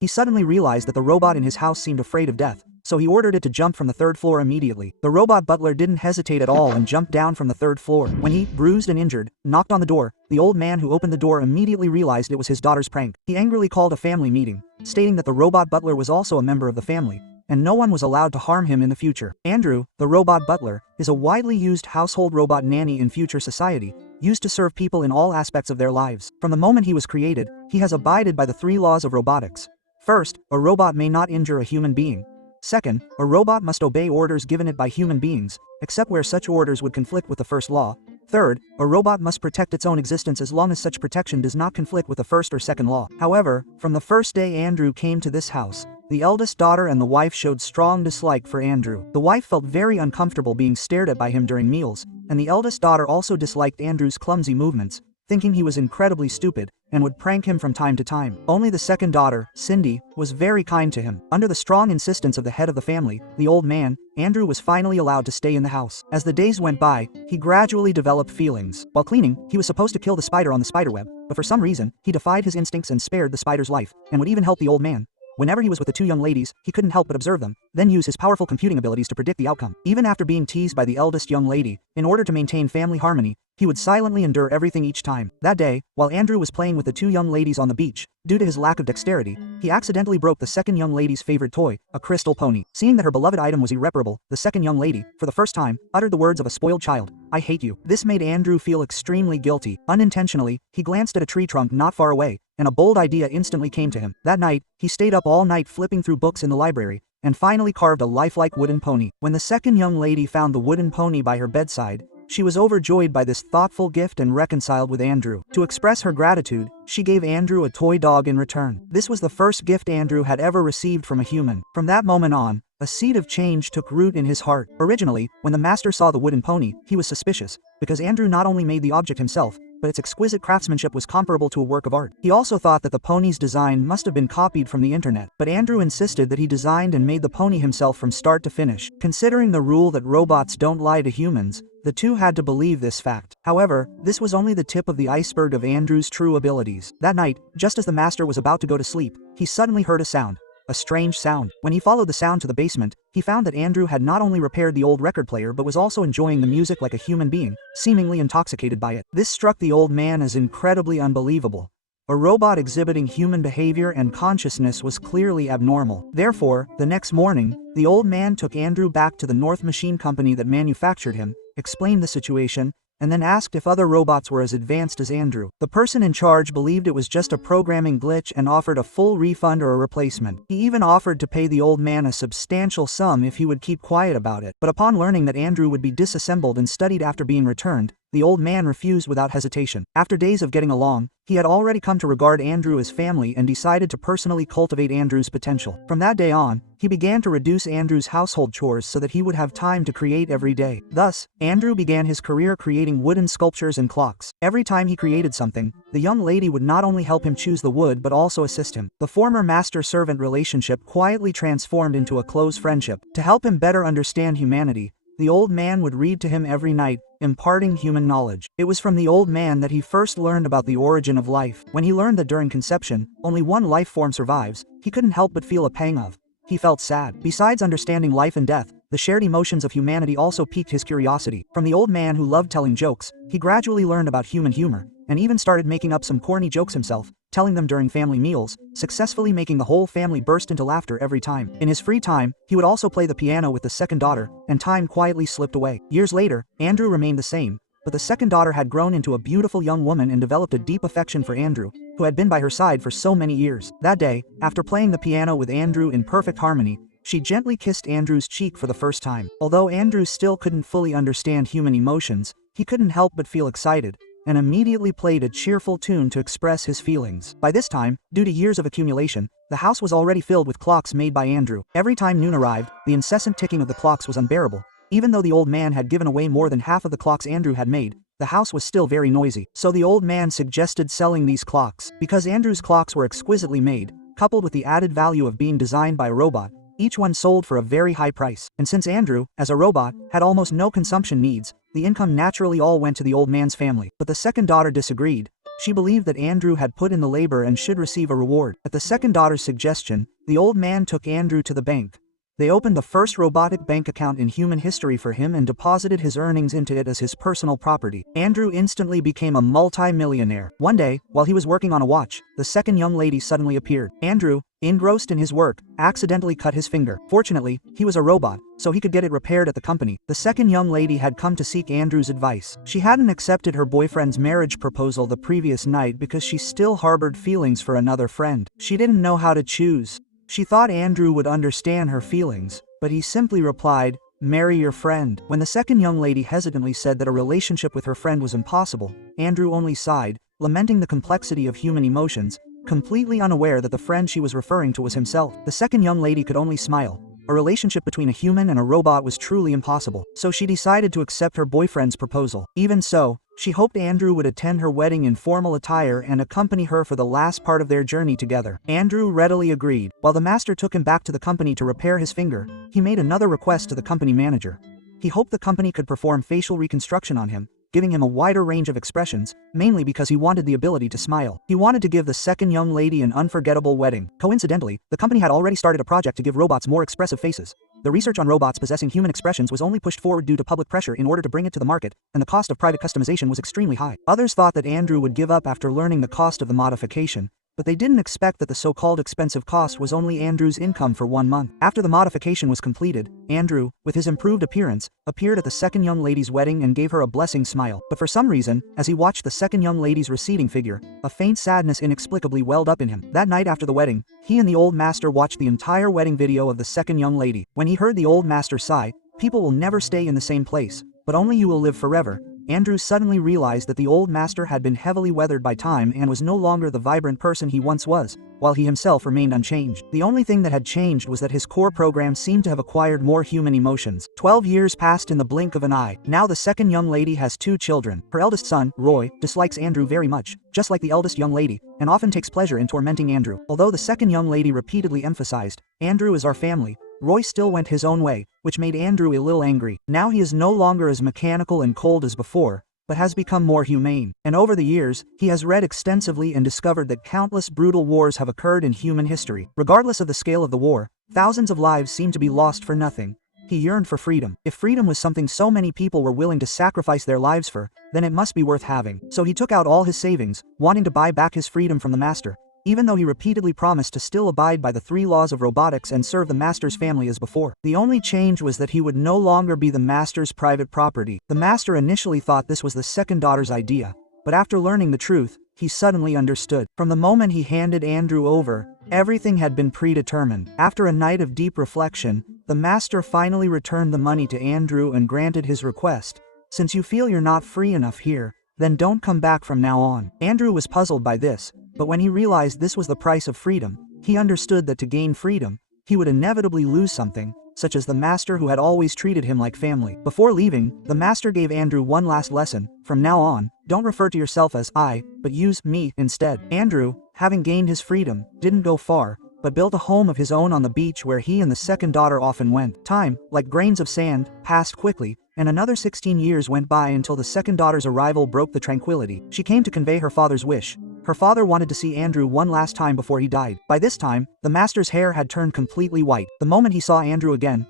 He suddenly realized that the robot in his house seemed afraid of death, so he ordered it to jump from the 3rd floor immediately. The robot butler didn't hesitate at all and jumped down from the 3rd floor. When he, bruised and injured, knocked on the door, the old man who opened the door immediately realized it was his daughter's prank. He angrily called a family meeting, stating that the robot butler was also a member of the family, and no one was allowed to harm him in the future. Andrew, the robot butler, is a widely used household robot nanny in future society, used to serve people in all aspects of their lives. From the moment he was created, he has abided by the 3 laws of robotics. First, a robot may not injure a human being. Second, a robot must obey orders given it by human beings, except where such orders would conflict with the first law. Third, a robot must protect its own existence as long as such protection does not conflict with the first or second law. However, from the first day Andrew came to this house, the eldest daughter and the wife showed strong dislike for Andrew. The wife felt very uncomfortable being stared at by him during meals, and the eldest daughter also disliked Andrew's clumsy movements, thinking he was incredibly stupid, and would prank him from time to time. Only the second daughter, Cindy, was very kind to him. Under the strong insistence of the head of the family, the old man, Andrew was finally allowed to stay in the house. As the days went by, he gradually developed feelings. While cleaning, he was supposed to kill the spider on the spiderweb, but for some reason, he defied his instincts and spared the spider's life, and would even help the old man. Whenever he was with the 2 young ladies, he couldn't help but observe them, then use his powerful computing abilities to predict the outcome. Even after being teased by the eldest young lady, in order to maintain family harmony, he would silently endure everything each time. That day, while Andrew was playing with the 2 young ladies on the beach, due to his lack of dexterity, he accidentally broke the second young lady's favorite toy, a crystal pony. Seeing that her beloved item was irreparable, the second young lady, for the first time, uttered the words of a spoiled child, "I hate you." This made Andrew feel extremely guilty. Unintentionally, he glanced at a tree trunk not far away, and a bold idea instantly came to him. That night, he stayed up all night flipping through books in the library, and finally carved a lifelike wooden pony. When the second young lady found the wooden pony by her bedside, she was overjoyed by this thoughtful gift and reconciled with Andrew. To express her gratitude, she gave Andrew a toy dog in return. This was the first gift Andrew had ever received from a human. From that moment on, a seed of change took root in his heart. Originally, when the master saw the wooden pony, he was suspicious, because Andrew not only made the object himself, but its exquisite craftsmanship was comparable to a work of art. He also thought that the pony's design must have been copied from the internet, but Andrew insisted that he designed and made the pony himself from start to finish. Considering the rule that robots don't lie to humans, the two had to believe this fact. However, this was only the tip of the iceberg of Andrew's true abilities. That night, just as the master was about to go to sleep, he suddenly heard a sound. A strange sound. When he followed the sound to the basement, he found that Andrew had not only repaired the old record player but was also enjoying the music like a human being, seemingly intoxicated by it. This struck the old man as incredibly unbelievable. A robot exhibiting human behavior and consciousness was clearly abnormal. Therefore, the next morning, the old man took Andrew back to the North Machine Company that manufactured him, explained the situation, and then asked if other robots were as advanced as Andrew. The person in charge believed it was just a programming glitch and offered a full refund or a replacement. He even offered to pay the old man a substantial sum if he would keep quiet about it. But upon learning that Andrew would be disassembled and studied after being returned, the old man refused without hesitation. After days of getting along, he had already come to regard Andrew as family and decided to personally cultivate Andrew's potential. From that day on, he began to reduce Andrew's household chores so that he would have time to create every day. Thus, Andrew began his career creating wooden sculptures and clocks. Every time he created something, the young lady would not only help him choose the wood but also assist him. The former master-servant relationship quietly transformed into a close friendship. To help him better understand humanity, the old man would read to him every night, imparting human knowledge. It was from the old man that he first learned about the origin of life. When he learned that during conception, only one life form survives, he couldn't help but feel a pang of. He felt sad. Besides understanding life and death, the shared emotions of humanity also piqued his curiosity. From the old man who loved telling jokes, he gradually learned about human humor, and even started making up some corny jokes himself, telling them during family meals, successfully making the whole family burst into laughter every time. In his free time, he would also play the piano with the second daughter, and time quietly slipped away. Years later, Andrew remained the same, but the second daughter had grown into a beautiful young woman and developed a deep affection for Andrew, who had been by her side for so many years. That day, after playing the piano with Andrew in perfect harmony, she gently kissed Andrew's cheek for the first time. Although Andrew still couldn't fully understand human emotions, he couldn't help but feel excited, and immediately played a cheerful tune to express his feelings. By this time, due to years of accumulation, the house was already filled with clocks made by Andrew. Every time noon arrived, the incessant ticking of the clocks was unbearable. Even though the old man had given away more than half of the clocks Andrew had made, the house was still very noisy. So the old man suggested selling these clocks. Because Andrew's clocks were exquisitely made, coupled with the added value of being designed by a robot, each one sold for a very high price. And since Andrew, as a robot, had almost no consumption needs, the income naturally all went to the old man's family. But the second daughter disagreed. She believed that Andrew had put in the labor and should receive a reward. At the second daughter's suggestion, the old man took Andrew to the bank. They opened the first robotic bank account in human history for him and deposited his earnings into it as his personal property. Andrew instantly became a multi-millionaire. One day, while he was working on a watch, the second young lady suddenly appeared. Andrew, engrossed in his work, accidentally cut his finger. Fortunately, he was a robot, so he could get it repaired at the company. The second young lady had come to seek Andrew's advice. She hadn't accepted her boyfriend's marriage proposal the previous night because she still harbored feelings for another friend. She didn't know how to choose. She thought Andrew would understand her feelings, but he simply replied, "Marry your friend." When the second young lady hesitantly said that a relationship with her friend was impossible, Andrew only sighed, lamenting the complexity of human emotions, completely unaware that the friend she was referring to was himself. The second young lady could only smile. A relationship between a human and a robot was truly impossible, so she decided to accept her boyfriend's proposal. Even so, she hoped Andrew would attend her wedding in formal attire and accompany her for the last part of their journey together. Andrew readily agreed. While the master took him back to the company to repair his finger, he made another request to the company manager. He hoped the company could perform facial reconstruction on him, giving him a wider range of expressions, mainly because he wanted the ability to smile. He wanted to give the second young lady an unforgettable wedding. Coincidentally, the company had already started a project to give robots more expressive faces. The research on robots possessing human expressions was only pushed forward due to public pressure in order to bring it to the market, and the cost of private customization was extremely high. Others thought that Andrew would give up after learning the cost of the modification, but they didn't expect that the so-called expensive cost was only Andrew's income for 1 month. After the modification was completed, Andrew, with his improved appearance, appeared at the second young lady's wedding and gave her a blessing smile. But for some reason, as he watched the second young lady's receding figure, a faint sadness inexplicably welled up in him. That night after the wedding, he and the old master watched the entire wedding video of the second young lady. When he heard the old master sigh, "People will never stay in the same place, but only you will live forever," Andrew suddenly realized that the old master had been heavily weathered by time and was no longer the vibrant person he once was, while he himself remained unchanged. The only thing that had changed was that his core program seemed to have acquired more human emotions. 12 years passed in the blink of an eye. Now the second young lady has 2 children. Her eldest son, Roy, dislikes Andrew very much, just like the eldest young lady, and often takes pleasure in tormenting Andrew. Although the second young lady repeatedly emphasized, "Andrew is our family," Roy still went his own way, which made Andrew a little angry. Now he is no longer as mechanical and cold as before, but has become more humane. And over the years, he has read extensively and discovered that countless brutal wars have occurred in human history. Regardless of the scale of the war, thousands of lives seem to be lost for nothing. He yearned for freedom. If freedom was something so many people were willing to sacrifice their lives for, then it must be worth having. So he took out all his savings, wanting to buy back his freedom from the master, even though he repeatedly promised to still abide by the 3 laws of robotics and serve the master's family as before. The only change was that he would no longer be the master's private property. The master initially thought this was the second daughter's idea, but after learning the truth, he suddenly understood. From the moment he handed Andrew over, everything had been predetermined. After a night of deep reflection, the master finally returned the money to Andrew and granted his request. "Since you feel you're not free enough here, then don't come back from now on." Andrew was puzzled by this, but when he realized this was the price of freedom, he understood that to gain freedom, he would inevitably lose something, such as the master who had always treated him like family. Before leaving, the master gave Andrew one last lesson: from now on, don't refer to yourself as I, but use me instead. Andrew, having gained his freedom, didn't go far, but built a home of his own on the beach where he and the second daughter often went. Time, like grains of sand, passed quickly, and another 16 years went by until the second daughter's arrival broke the tranquility. She came to convey her father's wish. Her father wanted to see Andrew one last time before he died. By this time, the master's hair had turned completely white. The moment he saw Andrew again,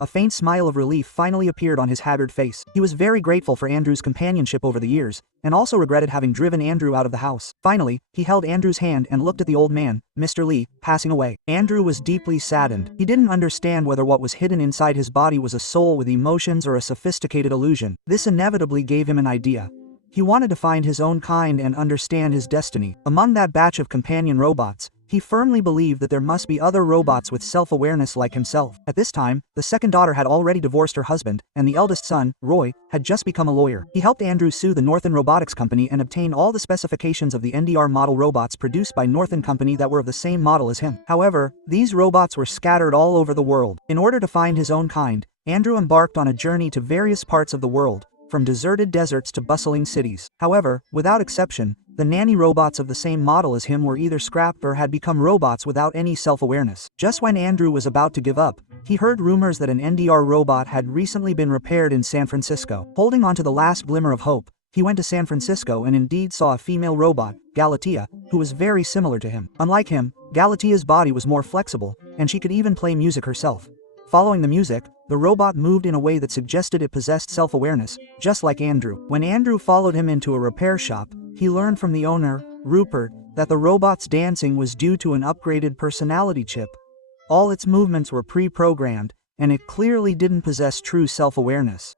a faint smile of relief finally appeared on his haggard face. He was very grateful for Andrew's companionship over the years, and also regretted having driven Andrew out of the house. Finally, he held Andrew's hand and looked at the old man, Mr. Lee, passing away. Andrew was deeply saddened. He didn't understand whether what was hidden inside his body was a soul with emotions or a sophisticated illusion. This inevitably gave him an idea. He wanted to find his own kind and understand his destiny. Among that batch of companion robots, he firmly believed that there must be other robots with self-awareness like himself. At this time, the second daughter had already divorced her husband, and the eldest son, Roy, had just become a lawyer. He helped Andrew sue the Northern Robotics Company and obtain all the specifications of the NDR model robots produced by Northern Company that were of the same model as him. However, these robots were scattered all over the world. In order to find his own kind, Andrew embarked on a journey to various parts of the world, from deserted deserts to bustling cities. However, without exception, the nanny robots of the same model as him were either scrapped or had become robots without any self-awareness. Just when Andrew was about to give up, he heard rumors that an NDR robot had recently been repaired in San Francisco. Holding on to the last glimmer of hope, He went to San Francisco and indeed saw a female robot, Galatea, who was very similar to him. Unlike him, Galatea's body was more flexible, and she could even play music herself. Following the music, the robot moved in a way that suggested it possessed self-awareness, just like Andrew. When Andrew followed him into a repair shop, he learned from the owner, Rupert, that the robot's dancing was due to an upgraded personality chip. All its movements were pre-programmed, and it clearly didn't possess true self-awareness.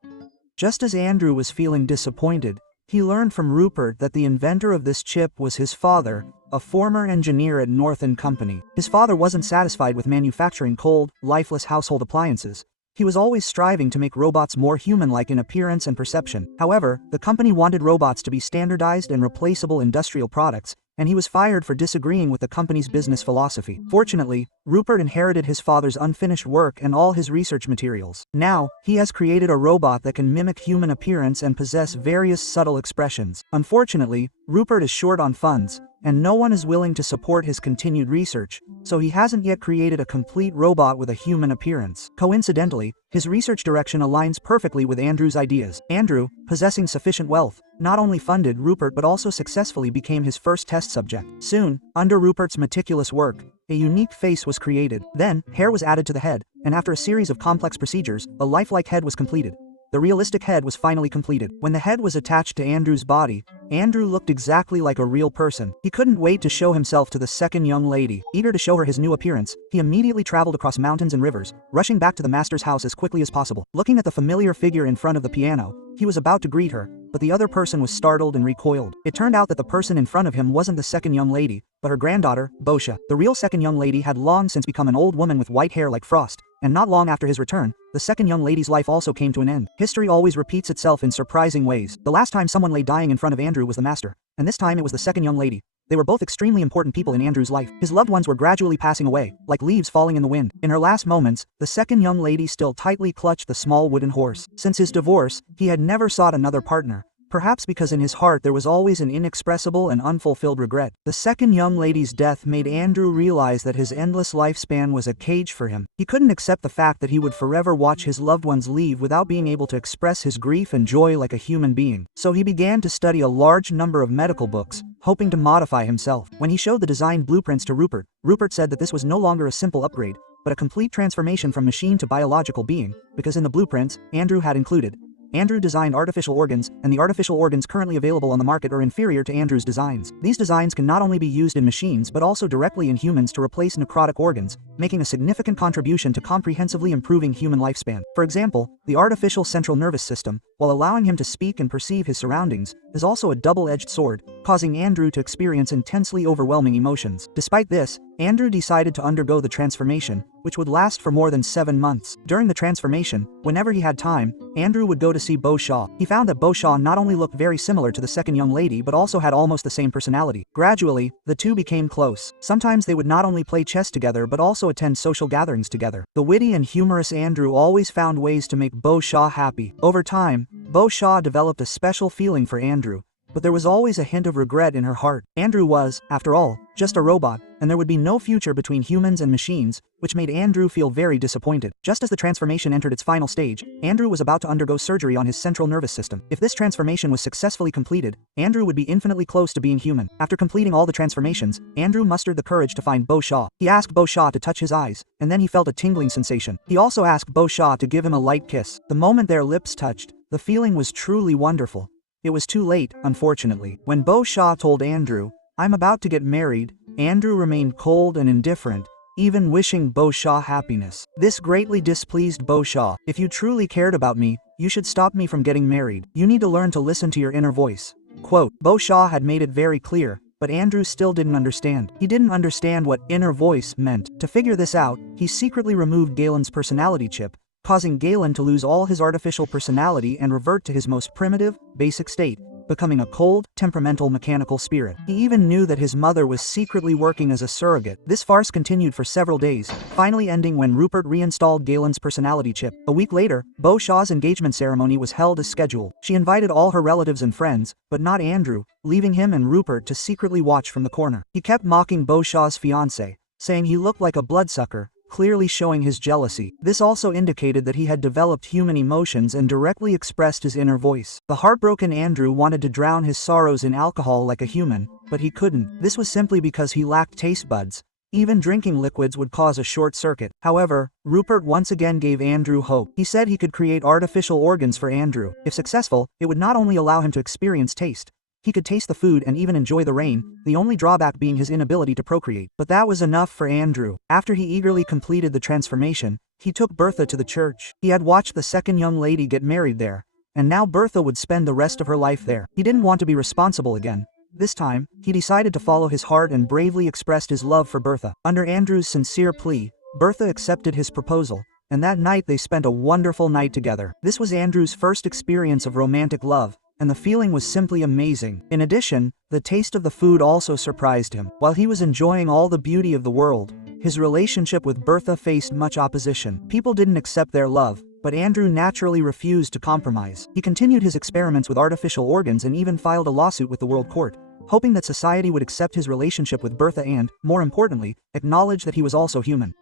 Just as Andrew was feeling disappointed, he learned from Rupert that the inventor of this chip was his father, a former engineer at North & Company. His father wasn't satisfied with manufacturing cold, lifeless household appliances. He was always striving to make robots more human-like in appearance and perception. However, the company wanted robots to be standardized and replaceable industrial products, and he was fired for disagreeing with the company's business philosophy. Fortunately, Rupert inherited his father's unfinished work and all his research materials. Now, he has created a robot that can mimic human appearance and possess various subtle expressions. Unfortunately, Rupert is short on funds, and no one is willing to support his continued research, so he hasn't yet created a complete robot with a human appearance. Coincidentally, his research direction aligns perfectly with Andrew's ideas. Andrew, possessing sufficient wealth, not only funded Rupert but also successfully became his first test subject. Soon, under Rupert's meticulous work, a unique face was created. Then, hair was added to the head, and after a series of complex procedures, a lifelike head was completed. The realistic head was finally completed. When the head was attached to Andrew's body, Andrew looked exactly like a real person. He couldn't wait to show himself to the second young lady. Eager to show her his new appearance, he immediately traveled across mountains and rivers, rushing back to the master's house as quickly as possible. Looking at the familiar figure in front of the piano, he was about to greet her, but the other person was startled and recoiled. It turned out that the person in front of him wasn't the second young lady, but her granddaughter, Bosha. The real second young lady had long since become an old woman with white hair like frost, and not long after his return, the second young lady's life also came to an end. History always repeats itself in surprising ways. The last time someone lay dying in front of Andrew was the master, and this time it was the second young lady. They were both extremely important people in Andrew's life. His loved ones were gradually passing away, like leaves falling in the wind. In her last moments, the second young lady still tightly clutched the small wooden horse. Since his divorce, he had never sought another partner. Perhaps because in his heart there was always an inexpressible and unfulfilled regret. The second young lady's death made Andrew realize that his endless lifespan was a cage for him. He couldn't accept the fact that he would forever watch his loved ones leave without being able to express his grief and joy like a human being. So he began to study a large number of medical books, hoping to modify himself. When he showed the design blueprints to Rupert, Rupert said that this was no longer a simple upgrade, but a complete transformation from machine to biological being, because in the blueprints, Andrew had included. Andrew designed artificial organs, and the artificial organs currently available on the market are inferior to Andrew's designs. These designs can not only be used in machines but also directly in humans to replace necrotic organs, making a significant contribution to comprehensively improving human lifespan. For example, the artificial central nervous system, while allowing him to speak and perceive his surroundings, is also a double-edged sword, causing Andrew to experience intensely overwhelming emotions. Despite this, Andrew decided to undergo the transformation, which would last for more than 7 months. During the transformation, whenever he had time, Andrew would go to see Bosha. He found that Bosha not only looked very similar to the second young lady but also had almost the same personality. Gradually, the two became close. Sometimes they would not only play chess together but also attend social gatherings together. The witty and humorous Andrew always found ways to make Bosha happy. Over time, Bosha developed a special feeling for Andrew, but there was always a hint of regret in her heart. Andrew was, after all, just a robot, and there would be no future between humans and machines, which made Andrew feel very disappointed. Just as the transformation entered its final stage, Andrew was about to undergo surgery on his central nervous system. If this transformation was successfully completed, Andrew would be infinitely close to being human. After completing all the transformations, Andrew mustered the courage to find Bosha. He asked Bosha to touch his eyes, and then he felt a tingling sensation. He also asked Bosha to give him a light kiss. The moment their lips touched, the feeling was truly wonderful. It was too late, unfortunately. When Bosha told Andrew, "I'm about to get married," Andrew remained cold and indifferent, even wishing Bosha happiness. This greatly displeased Bosha. "If you truly cared about me, you should stop me from getting married. You need to learn to listen to your inner voice." Quote. Bosha had made it very clear, but Andrew still didn't understand. He didn't understand what inner voice meant. To figure this out, he secretly removed Galen's personality chip, causing Galen to lose all his artificial personality and revert to his most primitive, basic state, becoming a cold, temperamental mechanical spirit. He even knew that his mother was secretly working as a surrogate. This farce continued for several days, finally ending when Rupert reinstalled Galen's personality chip. A week later, Bosha's engagement ceremony was held as scheduled. She invited all her relatives and friends, but not Andrew, leaving him and Rupert to secretly watch from the corner. He kept mocking Bosha's fiancé, saying he looked like a bloodsucker, clearly showing his jealousy. This also indicated that he had developed human emotions and directly expressed his inner voice. The heartbroken Andrew wanted to drown his sorrows in alcohol like a human, but he couldn't. This was simply because he lacked taste buds. Even drinking liquids would cause a short circuit. However, Rupert once again gave Andrew hope. He said he could create artificial organs for Andrew. If successful, it would not only allow him to experience taste, he could taste the food and even enjoy the rain, the only drawback being his inability to procreate. But that was enough for Andrew. After he eagerly completed the transformation, he took Bertha to the church. He had watched the second young lady get married there, and now Bertha would spend the rest of her life there. He didn't want to be responsible again. This time, he decided to follow his heart and bravely expressed his love for Bertha. Under Andrew's sincere plea, Bertha accepted his proposal, and that night they spent a wonderful night together. This was Andrew's first experience of romantic love, and the feeling was simply amazing. In addition, the taste of the food also surprised him. While he was enjoying all the beauty of the world, his relationship with Bertha faced much opposition. People didn't accept their love, but Andrew naturally refused to compromise. He continued his experiments with artificial organs and even filed a lawsuit with the World Court, hoping that society would accept his relationship with Bertha and, more importantly, acknowledge that he was also human.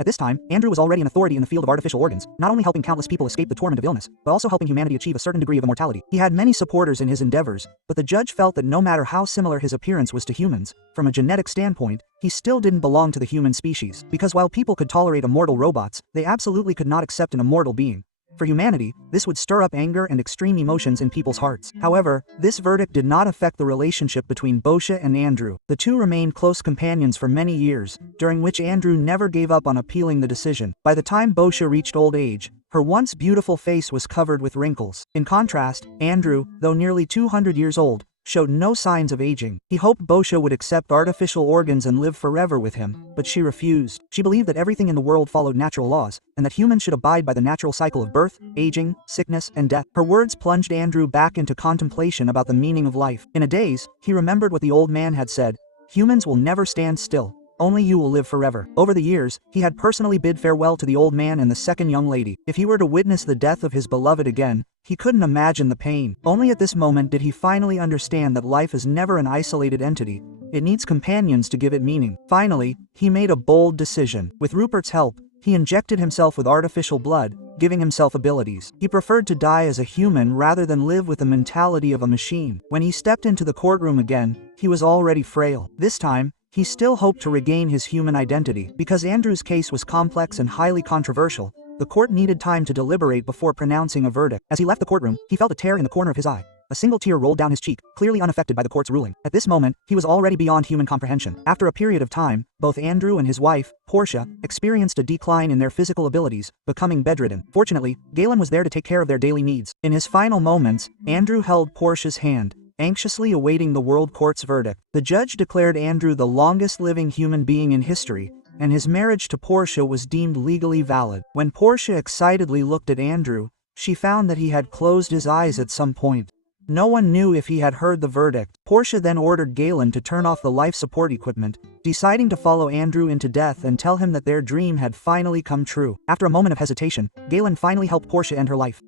At this time, Andrew was already an authority in the field of artificial organs, not only helping countless people escape the torment of illness, but also helping humanity achieve a certain degree of immortality. He had many supporters in his endeavors, but the judge felt that no matter how similar his appearance was to humans, from a genetic standpoint, he still didn't belong to the human species. Because while people could tolerate immortal robots, they absolutely could not accept an immortal being. For humanity, this would stir up anger and extreme emotions in people's hearts. However, this verdict did not affect the relationship between Boscia and Andrew. The two remained close companions for many years, during which Andrew never gave up on appealing the decision. By the time Boscia reached old age, her once beautiful face was covered with wrinkles. In contrast, Andrew, though nearly 200 years old, showed no signs of aging. He hoped Boscia would accept artificial organs and live forever with him, but she refused. She believed that everything in the world followed natural laws, and that humans should abide by the natural cycle of birth, aging, sickness, and death. Her words plunged Andrew back into contemplation about the meaning of life. In a daze, he remembered what the old man had said: "Humans will never stand still. Only you will live forever." Over the years, he had personally bid farewell to the old man and the second young lady. If he were to witness the death of his beloved again, he couldn't imagine the pain. Only at this moment did he finally understand that life is never an isolated entity. It needs companions to give it meaning. Finally, he made a bold decision. With Rupert's help, he injected himself with artificial blood, giving himself abilities. He preferred to die as a human rather than live with the mentality of a machine. When he stepped into the courtroom again, he was already frail. This time, he still hoped to regain his human identity. Because Andrew's case was complex and highly controversial, the court needed time to deliberate before pronouncing a verdict. As he left the courtroom, he felt a tear in the corner of his eye. A single tear rolled down his cheek, clearly unaffected by the court's ruling. At this moment, he was already beyond human comprehension. After a period of time, both Andrew and his wife, Portia, experienced a decline in their physical abilities, becoming bedridden. Fortunately, Galen was there to take care of their daily needs. In his final moments, Andrew held Portia's hand, anxiously awaiting the World Court's verdict. The judge declared Andrew the longest living human being in history, and his marriage to Portia was deemed legally valid. When Portia excitedly looked at Andrew, she found that he had closed his eyes at some point. No one knew if he had heard the verdict. Portia then ordered Galen to turn off the life support equipment, deciding to follow Andrew into death and tell him that their dream had finally come true. After a moment of hesitation, Galen finally helped Portia end her life.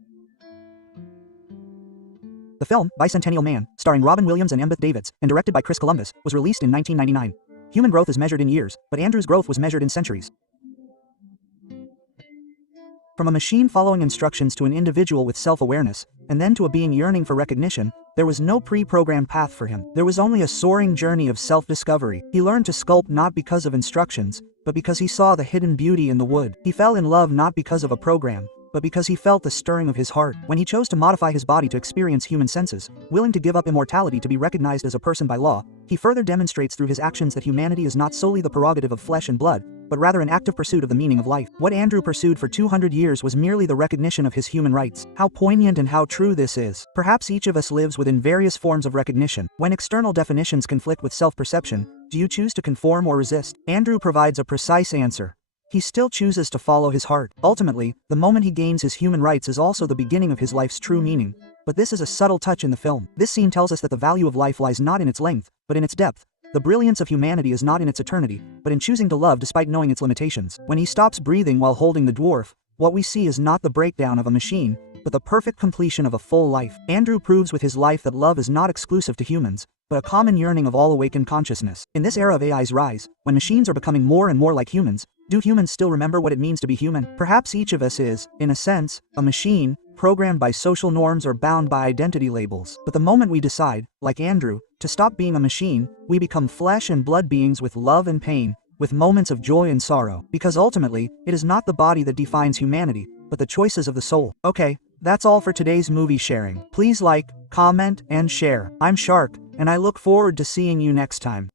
The film, Bicentennial Man, starring Robin Williams and Embeth Davidtz, and directed by Chris Columbus, was released in 1999. Human growth is measured in years, but Andrew's growth was measured in centuries. From a machine following instructions to an individual with self-awareness, and then to a being yearning for recognition, there was no pre-programmed path for him. There was only a soaring journey of self-discovery. He learned to sculpt not because of instructions, but because he saw the hidden beauty in the wood. He fell in love not because of a program, but because he felt the stirring of his heart. When he chose to modify his body to experience human senses, willing to give up immortality to be recognized as a person by law, he further demonstrates through his actions that humanity is not solely the prerogative of flesh and blood, but rather an active pursuit of the meaning of life. What Andrew pursued for 200 years was merely the recognition of his human rights. How poignant and how true this is. Perhaps each of us lives within various forms of recognition. When external definitions conflict with self-perception, do you choose to conform or resist? Andrew provides a precise answer. He still chooses to follow his heart. Ultimately, the moment he gains his human rights is also the beginning of his life's true meaning. But this is a subtle touch in the film. This scene tells us that the value of life lies not in its length, but in its depth. The brilliance of humanity is not in its eternity, but in choosing to love despite knowing its limitations. When he stops breathing while holding the dwarf, what we see is not the breakdown of a machine, but the perfect completion of a full life. Andrew proves with his life that love is not exclusive to humans, but a common yearning of all awakened consciousness. In this era of AI's rise, when machines are becoming more and more like humans, do humans still remember what it means to be human? Perhaps each of us is, in a sense, a machine, programmed by social norms or bound by identity labels. But the moment we decide, like Andrew, to stop being a machine, we become flesh and blood beings with love and pain, with moments of joy and sorrow. Because ultimately, it is not the body that defines humanity, but the choices of the soul. Okay, that's all for today's movie sharing. Please like, comment, and share. I'm Shark, and I look forward to seeing you next time.